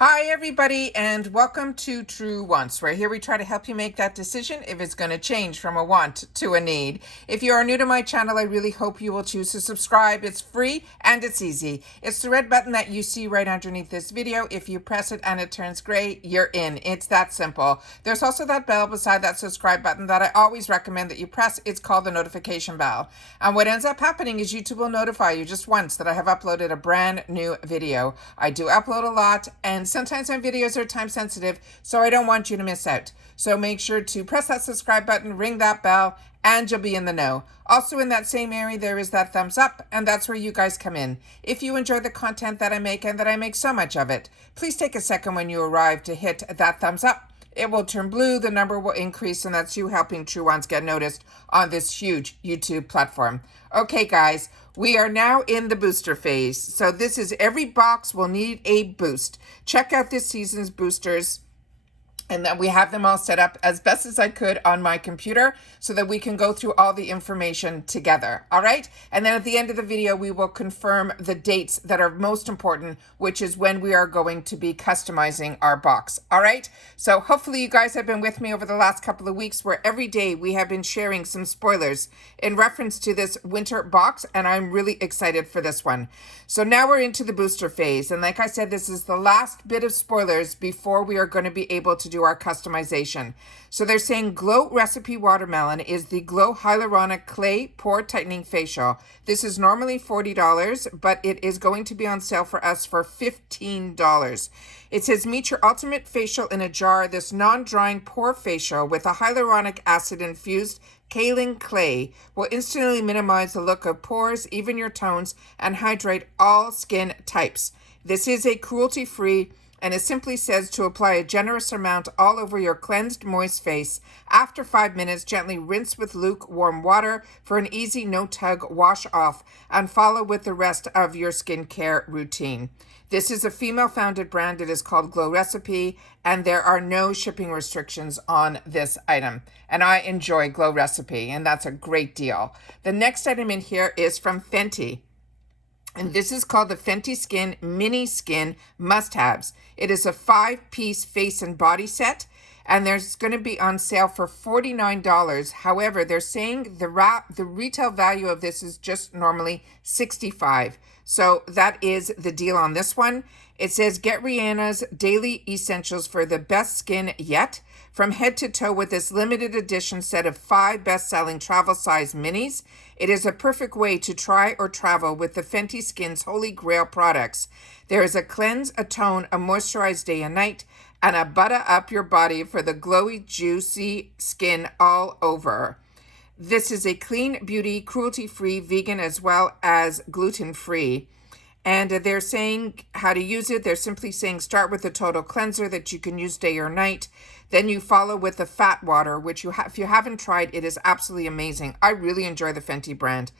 Hi, everybody, and welcome to True Wants, where here we try to help you make that decision if it's going to change from a want to a need. If you are new to my channel, I really hope you will choose to subscribe. It's free and it's easy. It's the red button that you see right underneath this video. If you press it and it turns gray, you're in. It's that simple. There's also that bell beside that subscribe button that I always recommend that you press. It's called the notification bell. And what ends up happening is YouTube will notify you just once that I have uploaded a brand new video. I do upload a lot, and sometimes my videos are time sensitive, so I don't want you to miss out. So make sure to press that subscribe button, ring that bell, and you'll be in the know. Also in that same area, there is that thumbs up, and that's where you guys come in. If you enjoy the content that I make and that I make so much of it, please take a second when you arrive to hit that thumbs up. It will turn blue, the number will increase, and that's you helping True Ones get noticed on this huge YouTube platform. Okay, guys, we are now in the booster phase. So this is every box will need a boost. Check out this season's boosters. And then we have them all set up as best as I could on my computer so that we can go through all the information together. All right. And then at the end of the video, we will confirm the dates that are most important, which is when we are going to be customizing our box. All right. So hopefully you guys have been with me over the last couple of weeks where every day we have been sharing some spoilers in reference to this winter box. And I'm really excited for this one. So now we're into the booster phase. And like I said, this is the last bit of spoilers before we are going to be able to do our customization. So they're saying Glow Recipe Watermelon is the Glow Hyaluronic Clay Pore Tightening Facial. This is normally $40, but it is going to be on sale for us for $15. It says, meet your ultimate facial in a jar. This non-drying pore facial with a hyaluronic acid infused kaolin clay will instantly minimize the look of pores, even your tones, and hydrate all skin types. This is a cruelty-free, and it simply says to apply a generous amount all over your cleansed, moist face. After 5 minutes, gently rinse with lukewarm water for an easy no-tug wash off, and follow with the rest of your skincare routine. This is a female-founded brand. It is called Glow Recipe, and there are no shipping restrictions on this item. And I enjoy Glow Recipe, and that's a great deal. The next item in here is from Fenty. And this is called the Fenty Skin Mini Skin Must-Haves. It is a 5-piece face and body set, and there's going to be on sale for $49. However, they're saying the retail value of this is just normally $65. So that is the deal on this one. It says, get Rihanna's daily essentials for the best skin yet. From head to toe with this limited edition set of 5 best-selling travel size minis. It is a perfect way to try or travel with the Fenty Skin's Holy Grail products. There is a cleanse, a tone, a moisturize day and night, and a butter up your body for the glowy, juicy skin all over. This is a clean beauty, cruelty-free, vegan, as well as gluten-free. And they're saying how to use it. They're simply saying start with a total cleanser that you can use day or night. Then you follow with the fat water, which if you haven't tried, it is absolutely amazing. I really enjoy the Fenty brand,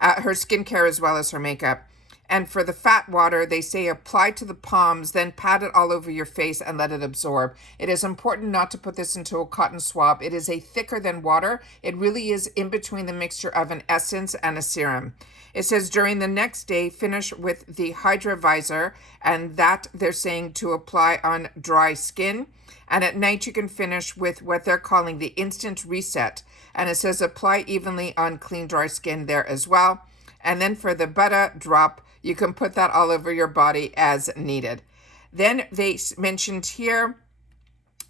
her skincare as well as her makeup. And for the fat water, they say apply to the palms, then pat it all over your face and let it absorb. It is important not to put this into a cotton swab. It is a thicker than water. It really is in between the mixture of an essence and a serum. It says during the next day, finish with the Hydra Visor, and that they're saying to apply on dry skin. And at night, you can finish with what they're calling the Instant Reset. And it says apply evenly on clean, dry skin there as well. And then for the butter drop, you can put that all over your body as needed. Then they mentioned here,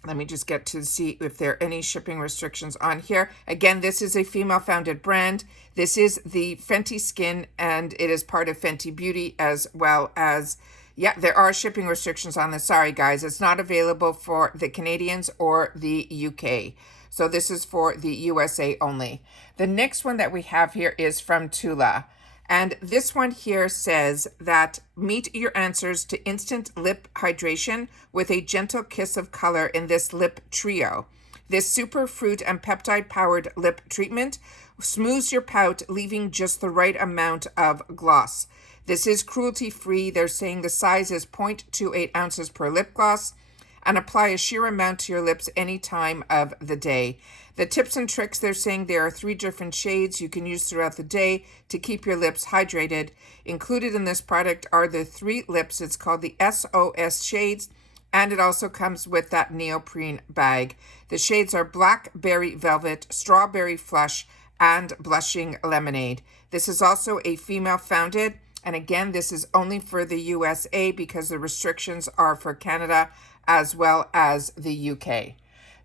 let me just get to see if there are any shipping restrictions on here. Again, this is a female-founded brand. This is the Fenty Skin, and it is part of Fenty Beauty as well as, yeah, there are shipping restrictions on this. Sorry, guys. It's not available for the Canadians or the UK. So this is for the USA only. The next one that we have here is from Tula. And this one here says that meet your answers to instant lip hydration with a gentle kiss of color in this lip trio. This super fruit and peptide powered lip treatment smooths your pout, leaving just the right amount of gloss. This is cruelty free. They're saying the size is 0.28 ounces per lip gloss, and apply a sheer amount to your lips any time of the day. The tips and tricks, they're saying there are 3 different shades you can use throughout the day to keep your lips hydrated. Included in this product are the 3 lips. It's called the SOS shades, And it also comes with that neoprene bag. The shades are Blackberry Velvet, Strawberry Flush, and Blushing Lemonade. This is also a female founded. And again, this is only for the USA because the restrictions are for Canada as well as the UK.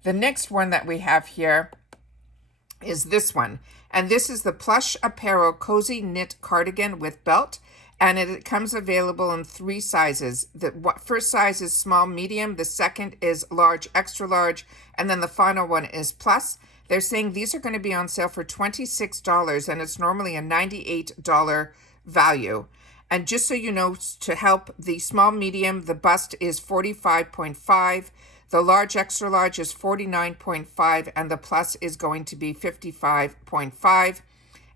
The next one that we have here is this one. And this is the Plush Apparel Cozy Knit Cardigan with Belt. And it comes available in 3 sizes. The first size is small, medium. The second is large, extra large. And then the final one is plus. They're saying these are going to be on sale for $26, and it's normally a $98 value. And just so you know, to help, the small, medium, the bust is 45.5. The large, extra large is 49.5, and the plus is going to be 55.5.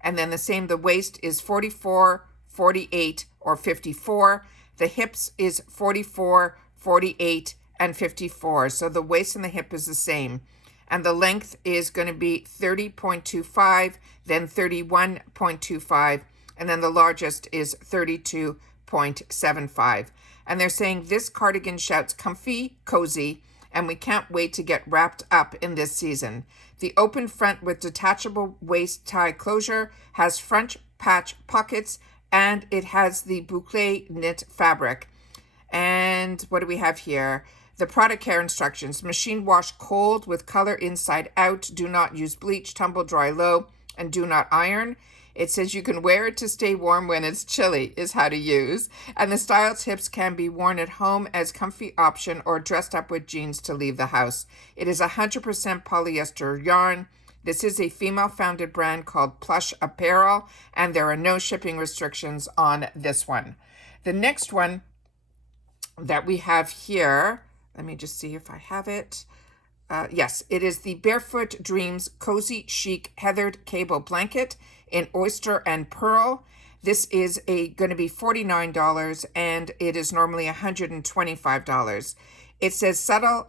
And then the same, the waist is 44, 48, or 54. The hips is 44, 48, and 54. So the waist and the hip is the same. And the length is going to be 30.25, then 31.25, and then the largest is 32.75. And they're saying this cardigan shouts comfy, cozy, and we can't wait to get wrapped up in this season. The open front with detachable waist tie closure has front patch pockets, and it has the boucle knit fabric. And what do we have here? The product care instructions: machine wash cold with color inside out. Do not use bleach, tumble dry low, and do not iron. It says you can wear it to stay warm when it's chilly is how to use. And the style tips can be worn at home as comfy option or dressed up with jeans to leave the house. It is 100% polyester yarn. This is a female-founded brand called Plush Apparel, and there are no shipping restrictions on this one. The next one that we have here, let me just see if I have it. Yes, it is the Barefoot Dreams Cozy Chic Heathered Cable Blanket in Oyster and Pearl. This is going to be $49, and it is normally $125. It says subtle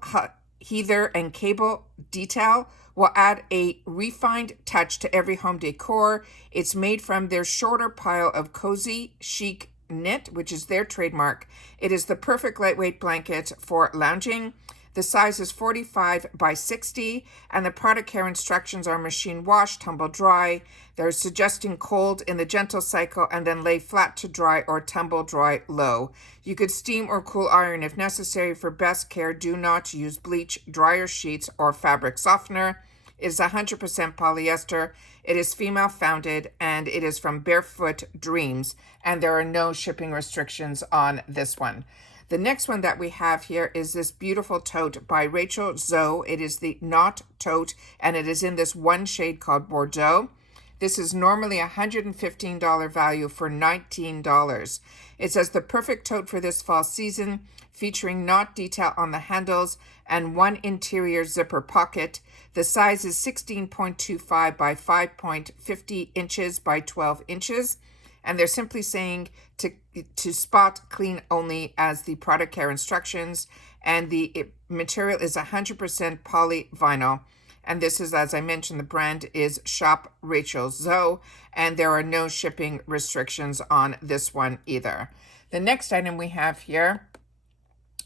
heather and cable detail will add a refined touch to every home decor. It's made from their shorter pile of cozy chic knit, which is their trademark. It is the perfect lightweight blanket for lounging. The size is 45 by 60, and the product care instructions are machine wash, tumble dry. They're suggesting cold in the gentle cycle and then lay flat to dry or tumble dry low. You could steam or cool iron if necessary. For best care, do not use bleach, dryer sheets, or fabric softener. It is 100% polyester. It is female founded, and it is from Barefoot Dreams, and there are no shipping restrictions on this one. The next one that we have here is this beautiful tote by Rachel Zoe. It is the Knot Tote, and it is in this one shade called Bordeaux. This is normally $115 value for $19. It says the perfect tote for this fall season, featuring knot detail on the handles and one interior zipper pocket. The size is 16.25 by 5.50 inches by 12 inches. And they're simply saying to spot clean only as the product care instructions. And the material is 100% polyvinyl. And this is, as I mentioned, the brand is Shop Rachel Zoe. And there are no shipping restrictions on this one either. The next item we have here,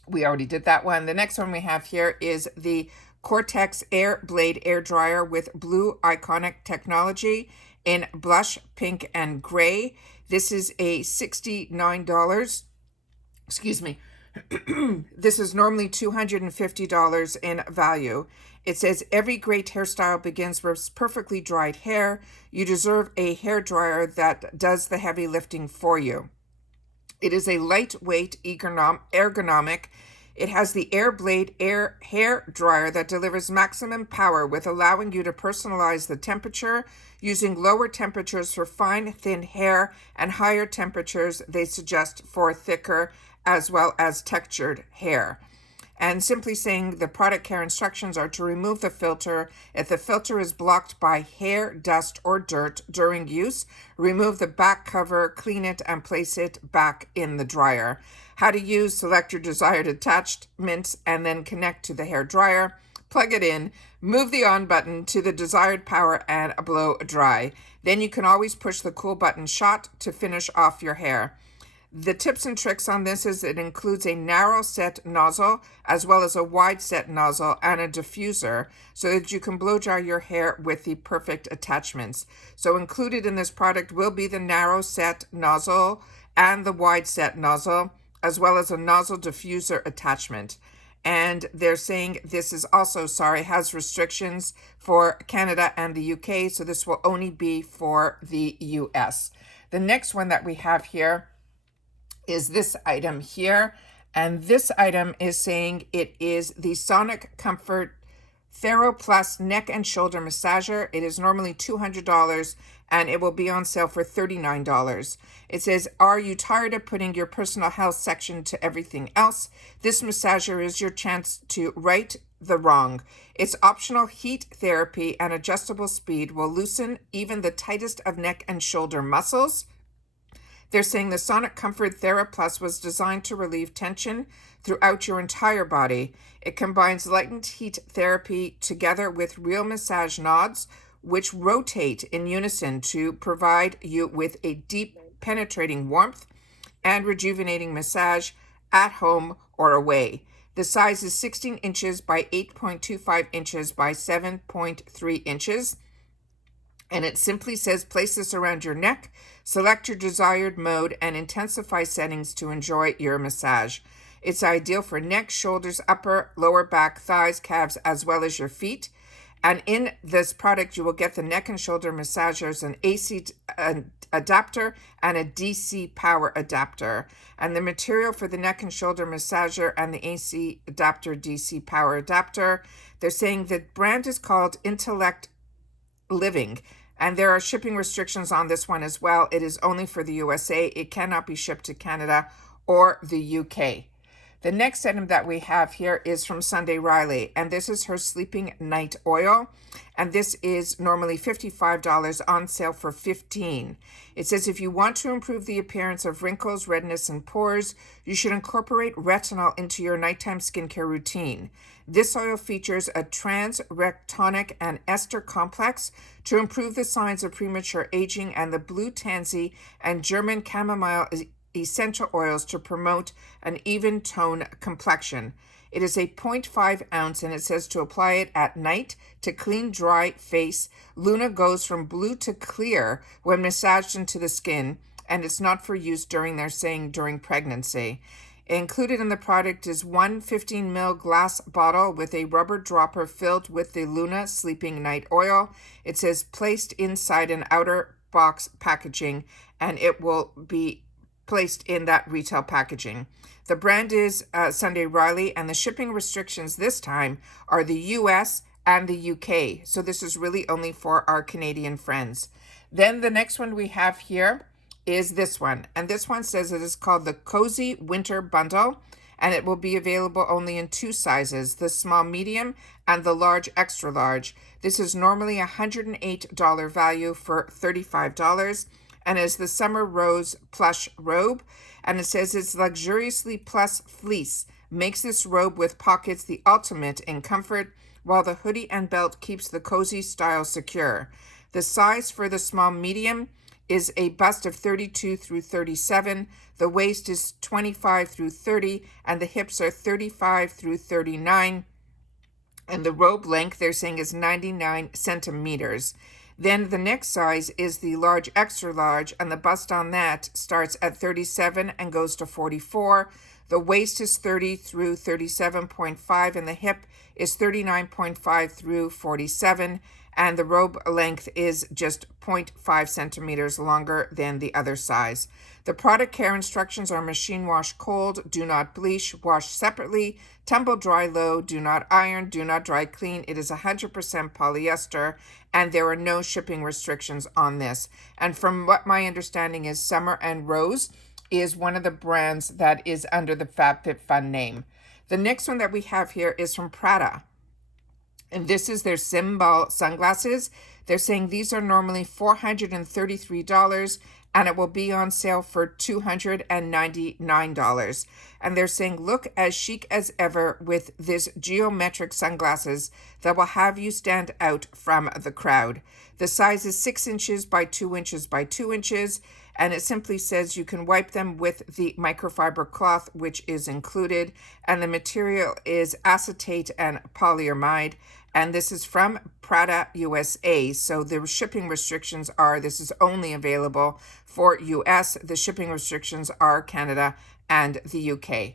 we already did that one. The next one we have here is the Cortex Air Blade Air Dryer with Blue Iconic Technology in blush, pink, and gray. This is a $69. Excuse me. This is normally $250 in value. It says every great hairstyle begins with perfectly dried hair. You deserve a hair dryer that does the heavy lifting for you. It is a lightweight, ergonomic. It has the Air Blade Air Hair Dryer that delivers maximum power with allowing you to personalize the temperature using lower temperatures for fine, thin hair and higher temperatures they suggest for thicker as well as textured hair. And simply saying the product care instructions are to remove the filter. If the filter is blocked by hair, dust, or dirt during use, remove the back cover, clean it, and place it back in the dryer. How to use: select your desired attachments and then connect to the hair dryer. Plug it in, move the on button to the desired power and blow dry. Then you can always push the cool button shot to finish off your hair. The tips and tricks on this is it includes a narrow set nozzle as well as a wide set nozzle and a diffuser so that you can blow dry your hair with the perfect attachments. So included in this product will be the narrow set nozzle and the wide set nozzle as well as a nozzle diffuser attachment. And they're saying this is also, has restrictions for Canada and the UK, so this will only be for the US. The next one that we have here is this item here, and this item is saying it is the Sonic Comfort Thero Plus Neck and Shoulder Massager. It is normally $200 and it will be on sale for $39. It says, are you tired of putting your personal health section to everything else? This massager is your chance to right the wrong. Its optional heat therapy and adjustable speed will loosen even the tightest of neck and shoulder muscles. They're saying the Sonic Comfort Thera Plus was designed to relieve tension throughout your entire body. It combines lightened heat therapy together with real massage nods, which rotate in unison to provide you with a deep, penetrating warmth and rejuvenating massage at home or away. The size is 16 inches by 8.25 inches by 7.3 inches. And it simply says, place this around your neck, select your desired mode, and intensify settings to enjoy your massage. It's ideal for neck, shoulders, upper, lower back, thighs, calves, as well as your feet. And in this product, you will get the neck and shoulder massagers, an AC adapter, and a DC power adapter. And the material for the neck and shoulder massager and the AC adapter, DC power adapter, they're saying the brand is called Intellect Living. And there are shipping restrictions on this one as well. It is only for the USA. It cannot be shipped to Canada or the UK. The next item that we have here is from Sunday Riley, and this is her Sleeping Night Oil, and this is normally $55 on sale for $15. It says if you want to improve the appearance of wrinkles, redness, and pores, you should incorporate retinol into your nighttime skincare routine. This oil features a trans-retinic and ester complex to improve the signs of premature aging, and the blue tansy and German chamomile essential oils to promote an even tone complexion. It is a 0.5 ounce and it says to apply it at night to clean dry face. Luna goes from blue to clear when massaged into the skin, and it's not for use during pregnancy. Included in the product is one 15 ml glass bottle with a rubber dropper filled with the Luna Sleeping Night Oil. It says placed inside an outer box packaging, and it will be placed in that retail packaging. The brand is Sunday Riley, and the shipping restrictions this time are the US and the UK. So this is really only for our Canadian friends. Then the next one we have here is this one. And this one says it is called the Cozy Winter Bundle, and it will be available only in two sizes, the small medium and the large extra large. This is normally a $108 value for $35. And is the Summer Rose Plush Robe. And it says it's luxuriously plus fleece. Makes this robe with pockets the ultimate in comfort, while the hoodie and belt keeps the cozy style secure. The size for the small medium is a bust of 32 through 37. The waist is 25 through 30, and the hips are 35 through 39. And the robe length, they're saying, is 99 centimeters. Then the next size is the large extra large, and the bust on that starts at 37 and goes to 44. The waist is 30 through 37.5, and the hip is 39.5 through 47. And the robe length is just 0.5 centimeters longer than the other size. The product care instructions are machine wash cold, do not bleach, wash separately, tumble dry low, do not iron, do not dry clean. It is 100% polyester, and there are no shipping restrictions on this. And from what my understanding is, Summer and Rose is one of the brands that is under the FabFitFun name. The next one that we have here is from Prada. And this is their Symbol sunglasses. They're saying these are normally $433, and it will be on sale for $299. And they're saying, look as chic as ever with this geometric sunglasses that will have you stand out from the crowd. The size is 6 inches by 2 inches by 2 inches, and it simply says you can wipe them with the microfiber cloth, which is included, and the material is acetate and polyamide, and this is from Prada USA. So the shipping restrictions are, this is only available for US. The shipping restrictions are Canada and the UK.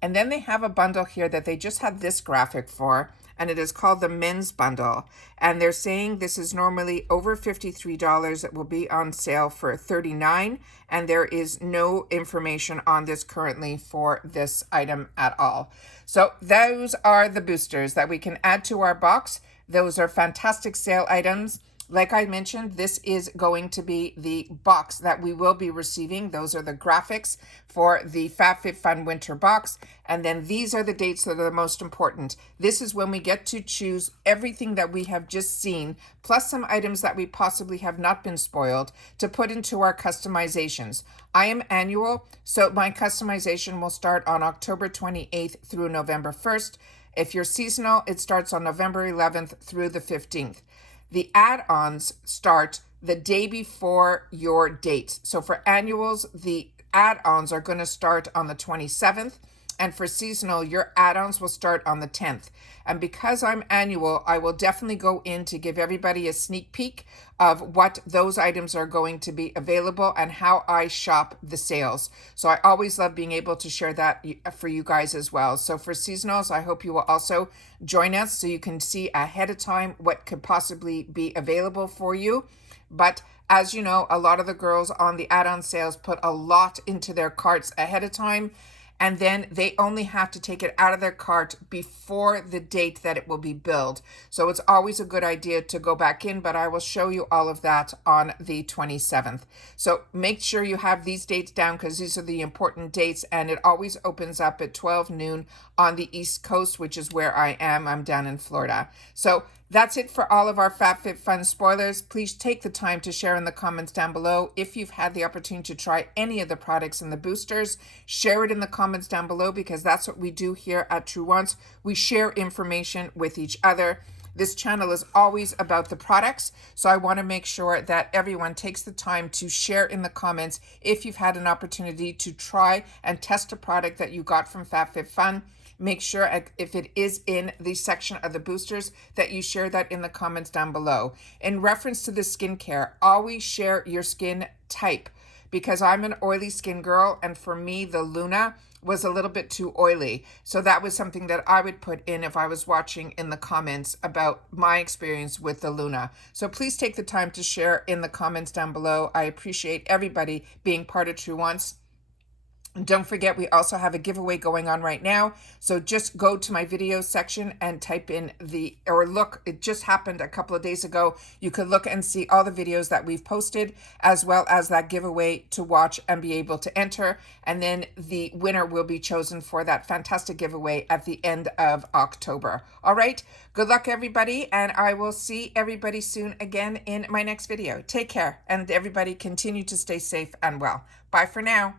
And then they have a bundle here that they just had this graphic for, and it is called the men's bundle. And they're saying this is normally over $53. It will be on sale for $39, and there is no information on this currently for this item at all. So those are the boosters that we can add to our box. Those are fantastic sale items. Like I mentioned, this is going to be the box that we will be receiving. Those are the graphics for the FabFitFun winter box. And then these are the dates that are the most important. This is when we get to choose everything that we have just seen, plus some items that we possibly have not been spoiled, to put into our customizations. I am annual, so my customization will start on October 28th through November 1st. If you're seasonal, it starts on November 11th through the 15th. The add-ons start the day before your date. So for annuals, the add-ons are going to start on the 27th. And for seasonal, your add-ons will start on the 10th. And because I'm annual, I will definitely go in to give everybody a sneak peek of what those items are going to be available and how I shop the sales. So I always love being able to share that for you guys as well. So for seasonals, I hope you will also join us so you can see ahead of time what could possibly be available for you. But as you know, a lot of the girls on the add-on sales put a lot into their carts ahead of time, and then they only have to take it out of their cart before the date that it will be billed. So it's always a good idea to go back in, but I will show you all of that on the 27th. So make sure you have these dates down because these are the important dates, and it always opens up at 12 noon on the East Coast, which is where I am. I'm down in Florida. So that's it for all of our FabFitFun spoilers. Please take the time to share in the comments down below. If you've had the opportunity to try any of the products in the boosters, share it in the comments down below because that's what we do here at True Wants. We share information with each other. This channel is always about the products, so I want to make sure that everyone takes the time to share in the comments if you've had an opportunity to try and test a product that you got from FabFitFun. Make sure if it is in the section of the boosters that you share that in the comments down below. In reference to the skincare, always share your skin type because I'm an oily skin girl, and for me, the Luna was a little bit too oily. So that was something that I would put in if I was watching in the comments about my experience with the Luna. So please take the time to share in the comments down below. I appreciate everybody being part of True Wants. Don't forget, we also have a giveaway going on right now. So just go to my video section and type in look, it just happened a couple of days ago. You could look and see all the videos that we've posted, as well as that giveaway to watch and be able to enter. And then the winner will be chosen for that fantastic giveaway at the end of October. All right, good luck, everybody. And I will see everybody soon again in my next video. Take care, and everybody continue to stay safe and well. Bye for now.